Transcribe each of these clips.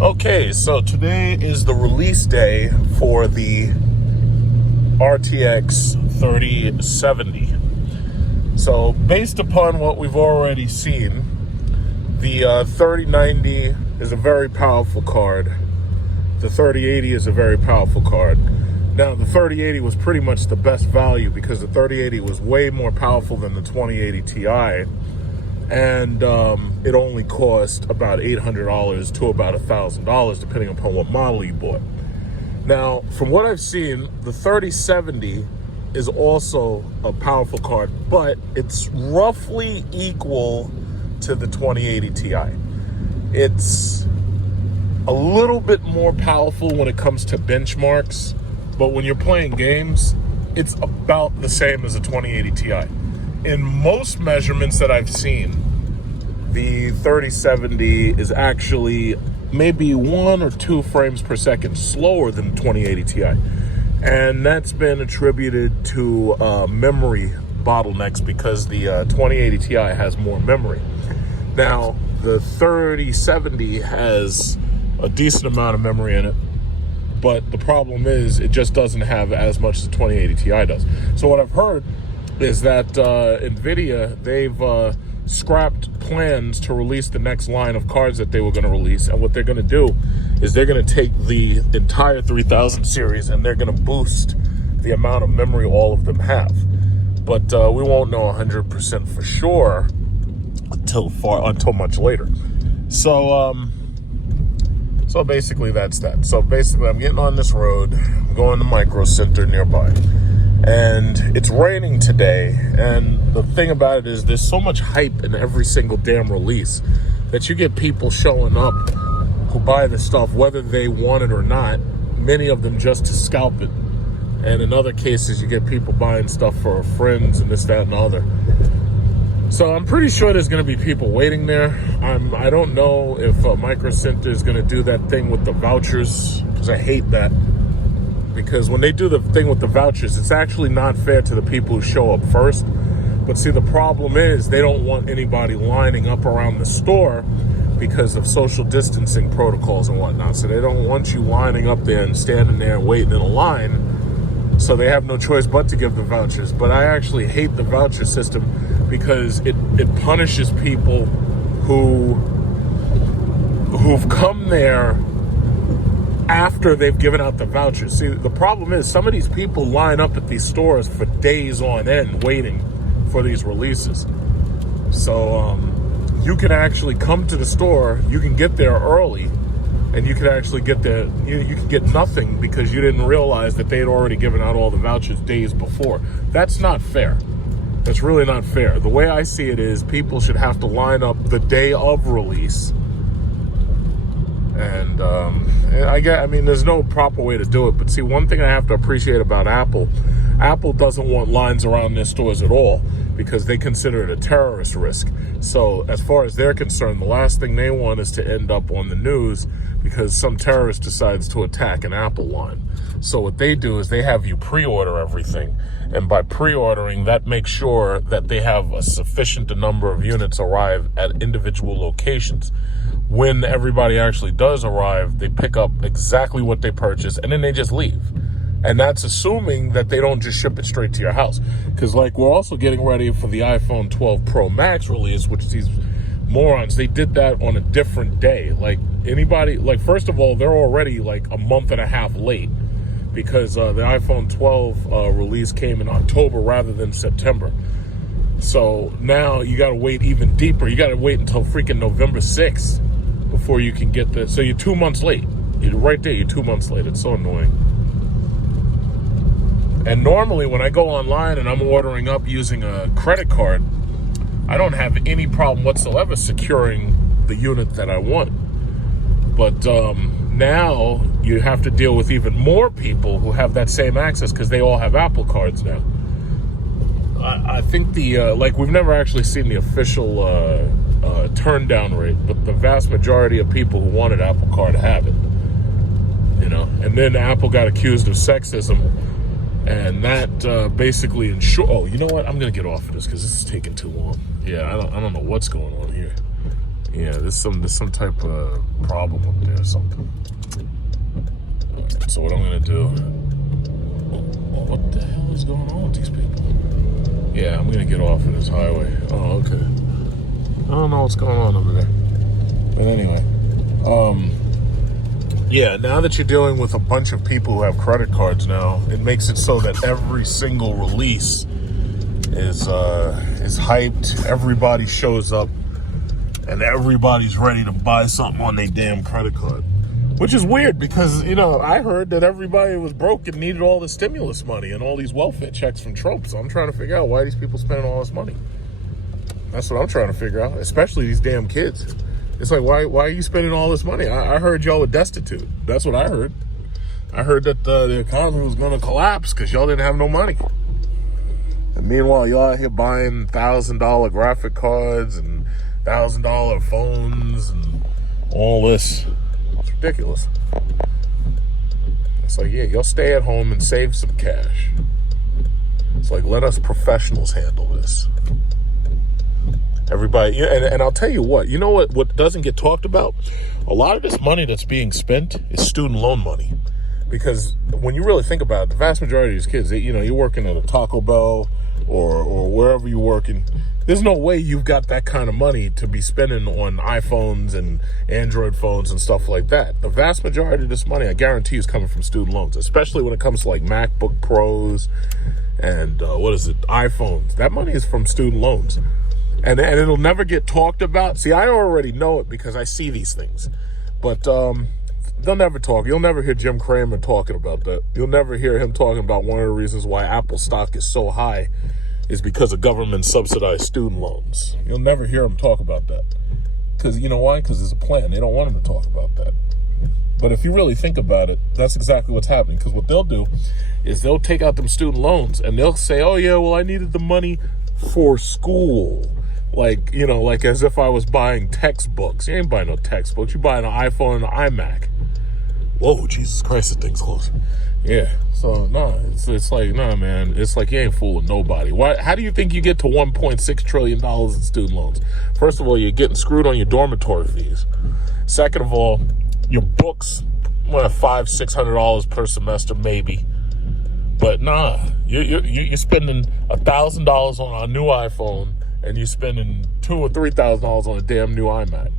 Okay, so today is the release day for the RTX 3070. So based upon what we've already seen, the 3090 is a very powerful card. The 3080 is a very powerful card. Now, the 3080 was pretty much the best value because the 3080 was way more powerful than the 2080 Ti. And it only cost about $800 to about $1,000, depending upon what model you bought. Now, from what I've seen, the 3070 is also a powerful card, but it's roughly equal to the 2080 Ti. It's a little bit more powerful when it comes to benchmarks, but when you're playing games, it's about the same as a 2080 Ti. In most measurements that I've seen, the 3070 is actually maybe 1 or 2 frames per second slower than the 2080 Ti. And that's been attributed to memory bottlenecks because the 2080 Ti has more memory. Now, the 3070 has a decent amount of memory in it, but the problem is it just doesn't have as much as the 2080 Ti does. So what I've heard is that Nvidia, they've scrapped plans to release the next line of cards that they were going to release. And what they're going to do is they're going to take the entire 3000 series and they're going to boost the amount of memory all of them have. But we won't know 100% for sure until much later. So basically that's that. So basically I'm getting on this road, I'm going to Micro Center nearby. And it's raining today, and the thing about it is there's so much hype in every single damn release that you get people showing up who buy the stuff whether they want it or not, many of them just to scalp it. And in other cases, you get people buying stuff for friends and this, that, and the other. So I'm pretty sure there's going to be people waiting there. I don't know if Micro Center is going to do that thing with the vouchers, because I hate that. Because when they do the thing with the vouchers, it's actually not fair to the people who show up first. But see, the problem is they don't want anybody lining up around the store because of social distancing protocols and whatnot. So they don't want you lining up there and standing there and waiting in a line. So they have no choice but to give the vouchers. But I actually hate the voucher system because it punishes people who've come there after they've given out the vouchers. See, the problem is some of these people line up at these stores for days on end waiting for these releases. So you can actually come to the store, you can get there early, and you can actually get there, you can get nothing because you didn't realize that they had already given out all the vouchers days before. That's not fair. That's really not fair. The way I see it is people should have to line up the day of release. And I mean, there's no proper way to do it. But see, one thing I have to appreciate about Apple doesn't want lines around their stores at all because they consider it a terrorist risk. So as far as they're concerned, the last thing they want is to end up on the news because some terrorist decides to attack an Apple line. So what they do is they have you pre-order everything. And by pre-ordering, that makes sure that they have a sufficient number of units arrive at individual locations. When everybody actually does arrive, they pick up exactly what they purchased and then they just leave. And that's assuming that they don't just ship it straight to your house. Because like we're also getting ready for the iPhone 12 Pro Max release, which these morons, they did that on a different day. Like anybody, like first of all, they're already like a month and a half late because the iPhone 12 release came in October rather than September. So now you got to wait even deeper. You got to wait until freaking November 6th before you can get the, so you're 2 months late. You're right there, you're 2 months late. It's so annoying. And normally when I go online and I'm ordering up using a credit card, I don't have any problem whatsoever securing the unit that I want. But now you have to deal with even more people who have that same access because they all have Apple cards now. I think like we've never actually seen the official turn down rate, but the vast majority of people who wanted Apple Card have it, you know. And then Apple got accused of sexism, and that basically ensured. Oh, you know what? I'm gonna get off of this because this is taking too long. Yeah, I don't know what's going on here. Yeah, there's some type of problem up there or something. So what I'm gonna do? What the hell is going on with these people? Yeah, I'm gonna get off of this highway. Oh, okay. I don't know what's going on over there. But anyway, yeah, now that you're dealing with a bunch of people who have credit cards now, it makes it so that every single release is hyped. Everybody shows up and everybody's ready to buy something on their damn credit card. Which is weird because, you know, I heard that everybody was broke and needed all the stimulus money and all these welfare checks from Trump. So I'm trying to figure out why these people spending all this money. That's what I'm trying to figure out, especially these damn kids. It's like, why are you spending all this money? I heard y'all were destitute. That's what I heard. I heard that the economy was going to collapse because y'all didn't have no money. And meanwhile, y'all out here buying $1,000 graphic cards and $1,000 phones and all this. It's ridiculous. It's like, yeah, y'all stay at home and save some cash. It's like, let us professionals handle this. Everybody, and I'll tell you what, you know what doesn't get talked about? A lot of this money that's being spent is student loan money. Because when you really think about it, the vast majority of these kids, you're working at a Taco Bell or wherever you're working, there's no way you've got that kind of money to be spending on iPhones and Android phones and stuff like that. The vast majority of this money, I guarantee, is coming from student loans, especially when it comes to like MacBook Pros and iPhones. That money is from student loans. And it'll never get talked about. See, I already know it because I see these things. But they'll never talk. You'll never hear Jim Cramer talking about that. You'll never hear him talking about one of the reasons why Apple stock is so high is because of government-subsidized student loans. You'll never hear him talk about that. Because, you know why? Because there's a plan. They don't want him to talk about that. But if you really think about it, that's exactly what's happening. Because what they'll do is they'll take out them student loans and they'll say, oh, yeah, well, I needed the money for school. Like, like as if I was buying textbooks. You ain't buying no textbooks. You buying an iPhone and an iMac. Whoa, Jesus Christ, this thing's close. Yeah. So, no, it's like, no, man. It's like you ain't fooling nobody. How do you think you get to $1.6 trillion in student loans? First of all, you're getting screwed on your dormitory fees. Second of all, your books, $500-$600 per semester, maybe. But nah, you're spending $1,000 on a new iPhone, and you're spending $2,000 or $3,000 on a damn new iMac.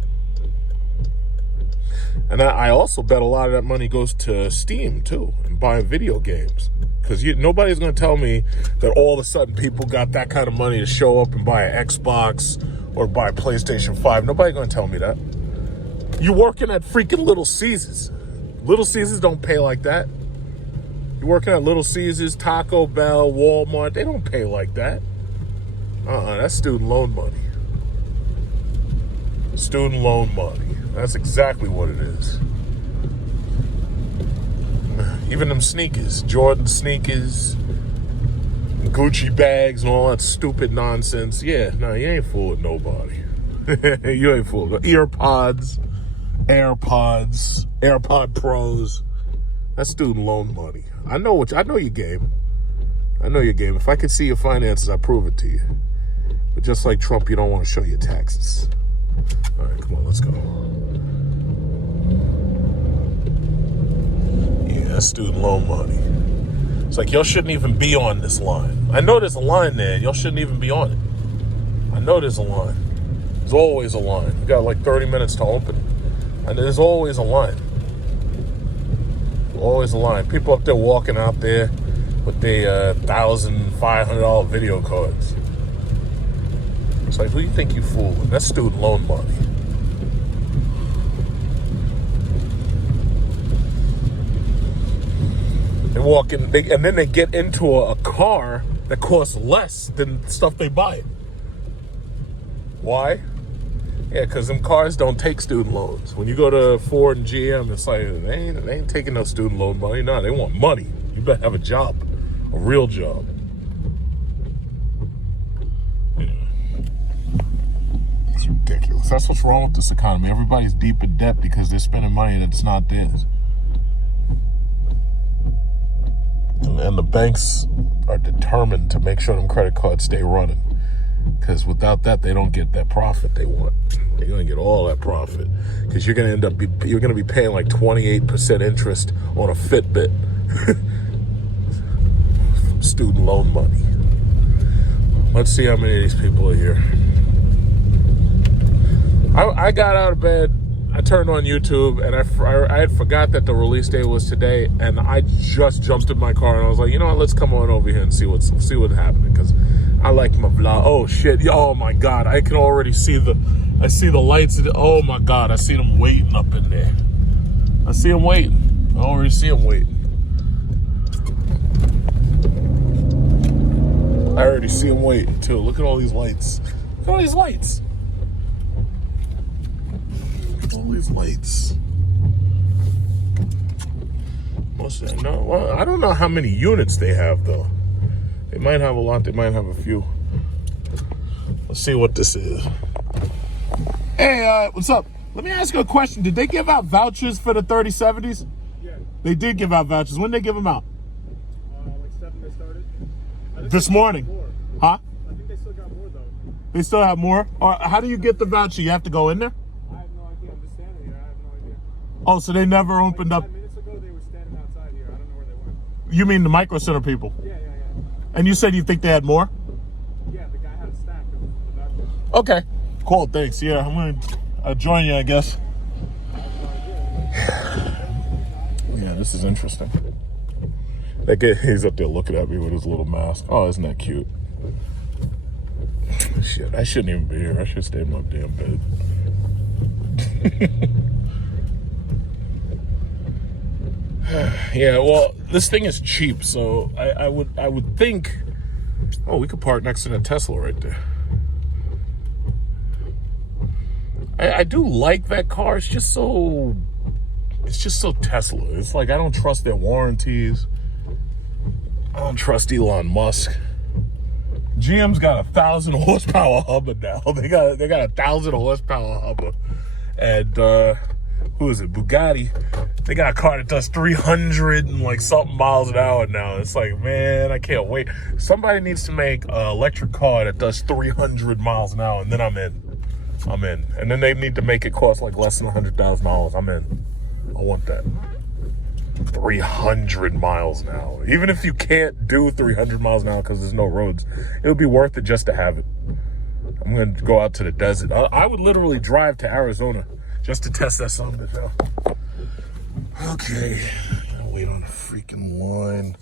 And I also bet a lot of that money goes to Steam, too, and buying video games. Because nobody's going to tell me that all of a sudden people got that kind of money to show up and buy an Xbox or buy a PlayStation 5. Nobody's going to tell me that. You're working at freaking Little Caesars. Little Caesars don't pay like that. You're working at Little Caesars, Taco Bell, Walmart. They don't pay like that. That's student loan money. Student loan money. That's exactly what it is. Even them sneakers, Jordan sneakers, Gucci bags, and all that stupid nonsense. Yeah, no, you ain't fooling nobody. You ain't fooling. AirPods, AirPod Pros. That's student loan money. I know your game. I know your game. If I could see your finances, I'd prove it to you. But just like Trump, you don't want to show your taxes. All right, come on, let's go. Yeah, that's student loan money. It's like y'all shouldn't even be on this line. I know there's a line there. Y'all shouldn't even be on it. I know there's a line. There's always a line. We got like 30 minutes to open it. And there's always a line. Always a line. People up there walking out there with their $1,500 video cards. It's like, who do you think you fooling? That's student loan money. They walk in, and then they get into a car that costs less than stuff they buy. Why? Yeah, because them cars don't take student loans. When you go to Ford and GM, it's like, they ain't taking no student loan money. No, they want money. You better have a job, a real job. It's ridiculous. That's what's wrong with this economy. Everybody's deep in debt because they're spending money that's not theirs. And the banks are determined to make sure them credit cards stay running. Because without that, they don't get that profit they want. They're going to get all that profit. Because you're going to you're going to be paying like 28% interest on a Fitbit. Student loan money. Let's see how many of these people are here. I got out of bed, I turned on YouTube, and I had forgot that the release date was today, and I just jumped in my car, and I was like, you know what, let's come on over here and see what's happening, because I like my vlog. Oh shit, oh my God, I can already see the lights, oh my God, I see them waiting up in there. I see them waiting, I already see them waiting. I already see them waiting too. Look at all these lights. Look at all these lights. All these lights. I don't know how many units they have though. They might have a lot, they might have a few. Let's see what this is. Hey, what's up? Let me ask you a question. Did they give out vouchers for the 3070s? Yeah. They did give out vouchers. When did they give them out? Like 7 they started. This morning. Huh? I think they still got more though. They still have more? Or how do you get the voucher? You have to go in there? I have no idea. I'm just standing here. I have no idea. Oh, so they never opened up. 5 minutes ago they were standing outside here. I don't know where they went. You mean the Micro Center people? Yeah. And you said you think they had more? Yeah, the guy had a stack of the vouchers. Okay. Cool, thanks. Yeah, I'm going to join you, I guess. Yeah, this is interesting. That guy, he's up there looking at me with his little mask. Oh, isn't that cute? Shit, I shouldn't even be here. I should stay in my damn bed. Yeah, well, this thing is cheap, so I would think. Oh, we could park next to that Tesla right there. I do like that car. It's just so Tesla. It's like I don't trust their warranties. I don't trust Elon Musk. GM's got 1,000 horsepower Hummer now. They got 1,000 horsepower Hummer, and who is it? Bugatti. They got a car that does 300 and like something miles an hour now. It's like, man, I can't wait. Somebody needs to make an electric car that does 300 miles an hour, and then I'm in. And then they need to make it cost like less than $100,000. I'm in. I want that. 300 miles an hour. Even if you can't do 300 miles an hour because there's no roads, it would be worth it just to have it. I'm going to go out to the desert. I would literally drive to Arizona just to test that something out. Okay. I'll wait on the freaking line.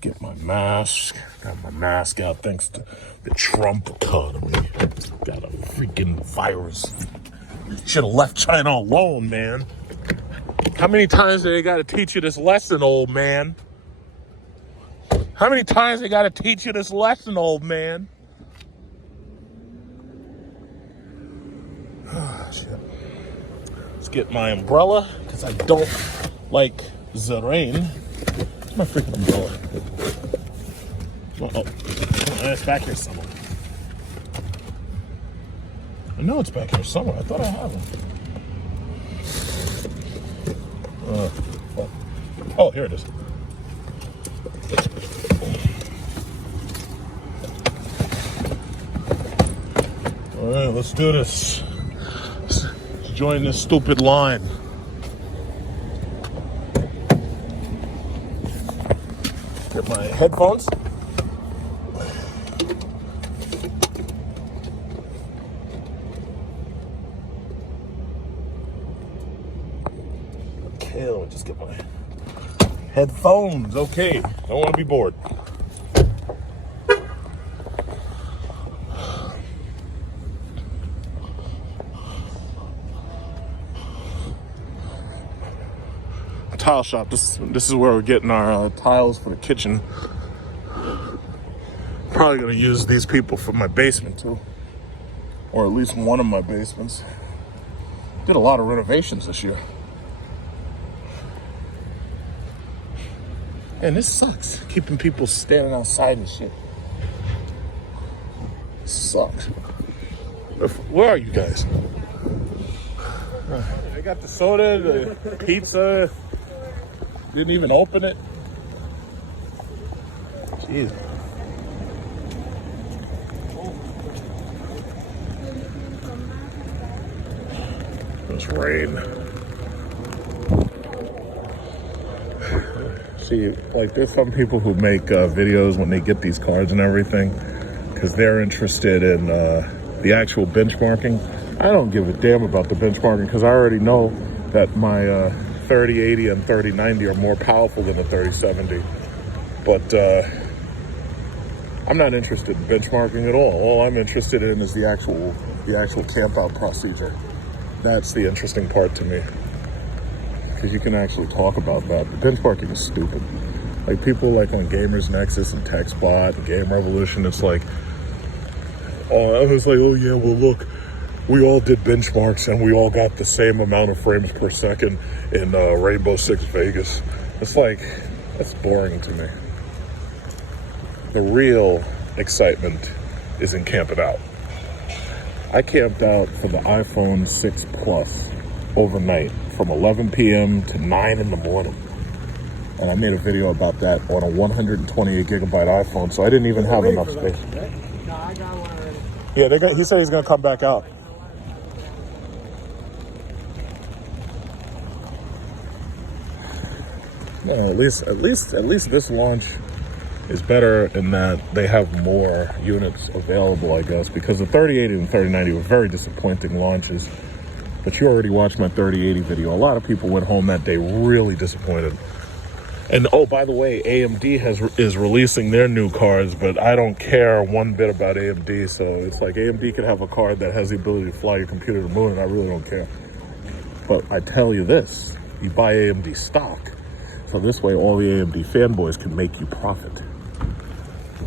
Get my mask. Got my mask out thanks to the Trump economy. Got a freaking virus. Should have left China alone, man. How many times do they got to teach you this lesson, old man? How many times they got to teach you this lesson, old man? Oh, shit. Let's get my umbrella, because I don't like the rain. Where's my freaking umbrella? Oh, it's back here somewhere. I know it's back here somewhere. I thought I had one. Oh, here it is. All right, let's do this. Let's join this stupid line. Get my headphones. Okay, let me just get my headphones. Okay, don't want to be bored. Tile shop. This is where we're getting our tiles for the kitchen. Probably gonna use these people for my basement too, or at least one of my basements. Did a lot of renovations this year. And this sucks, keeping people standing outside and shit. This sucks. Where are you guys? I got the soda, the pizza. Didn't even open it. Jeez. this rain. See, like there's some people who make videos when they get these cards and everything because they're interested in the actual benchmarking. I don't give a damn about the benchmarking because I already know that my 3080 and 3090 are more powerful than the 3070. But I'm not interested in benchmarking at all. All I'm interested in is the actual camp out procedure. That's the interesting part to me. Because you can actually talk about that. The benchmarking is stupid. Like people like on Gamers Nexus and TechSpot and Game Revolution, it's like, oh, I was like, oh yeah, well look, we all did benchmarks and we all got the same amount of frames per second in Rainbow Six Vegas. It's like, that's boring to me. The real excitement is in camping out. I camped out for the iPhone 6 Plus overnight from 11 p.m. to 9 in the morning. And I made a video about that on a 128 gigabyte iPhone, so I didn't even have enough space. No, I got one already. Yeah, he said he's gonna come back out. No, at least this launch is better in that they have more units available, I guess, because the 3080 and 3090 were very disappointing launches. But you already watched my 3080 video. A lot of people went home that day really disappointed. And oh, by the way, AMD is releasing their new cards, but I don't care one bit about AMD. So it's like AMD could have a card that has the ability to fly your computer to the moon, and I really don't care. But I tell you this, you buy AMD stock. So this way, all the AMD fanboys can make you profit.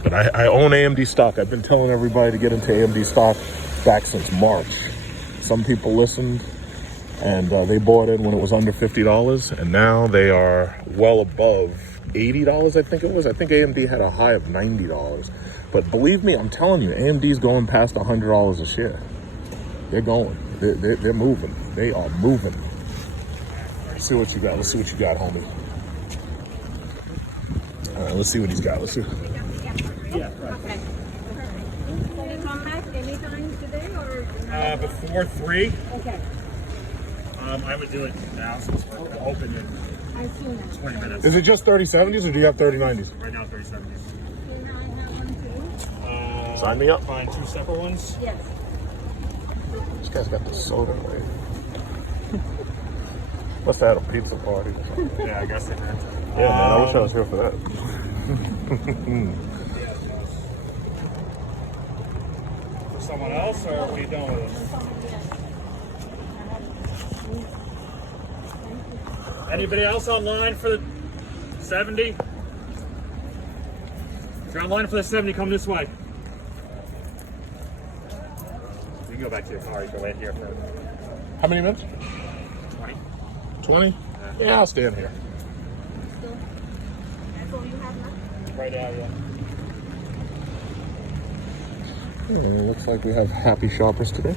But I own AMD stock. I've been telling everybody to get into AMD stock back since March. Some people listened, and they bought in when it was under $50, and now they are well above $80, I think it was. I think AMD had a high of $90. But believe me, I'm telling you, AMD's going past $100 a share. They're going. They're moving. They are moving. Let's see what you got. Let's see what you got, homie. All right, let's see what he's got. Let's see. Yeah, right. Okay. Can you come back anytime today or? Before 3. Okay. I would do it now since we're open in I see now. 20 minutes. Is it just 3070s or do you have 3090s? Right now, 3070s. Can I have one too? Sign me up. Find 2 separate ones. Yes. This guy's got the soda, right? Must have had a pizza party. Yeah, I guess they did. Yeah, man, I wish I was here for that. For someone else, or are we done with this? Anybody else online for the 70? If you're online for the 70, come this way. You can go back to your car. You can wait here for How many minutes? 20. 20? Yeah, I'll stand here. That's all you have now? Right out, yeah. Looks like we have happy shoppers today.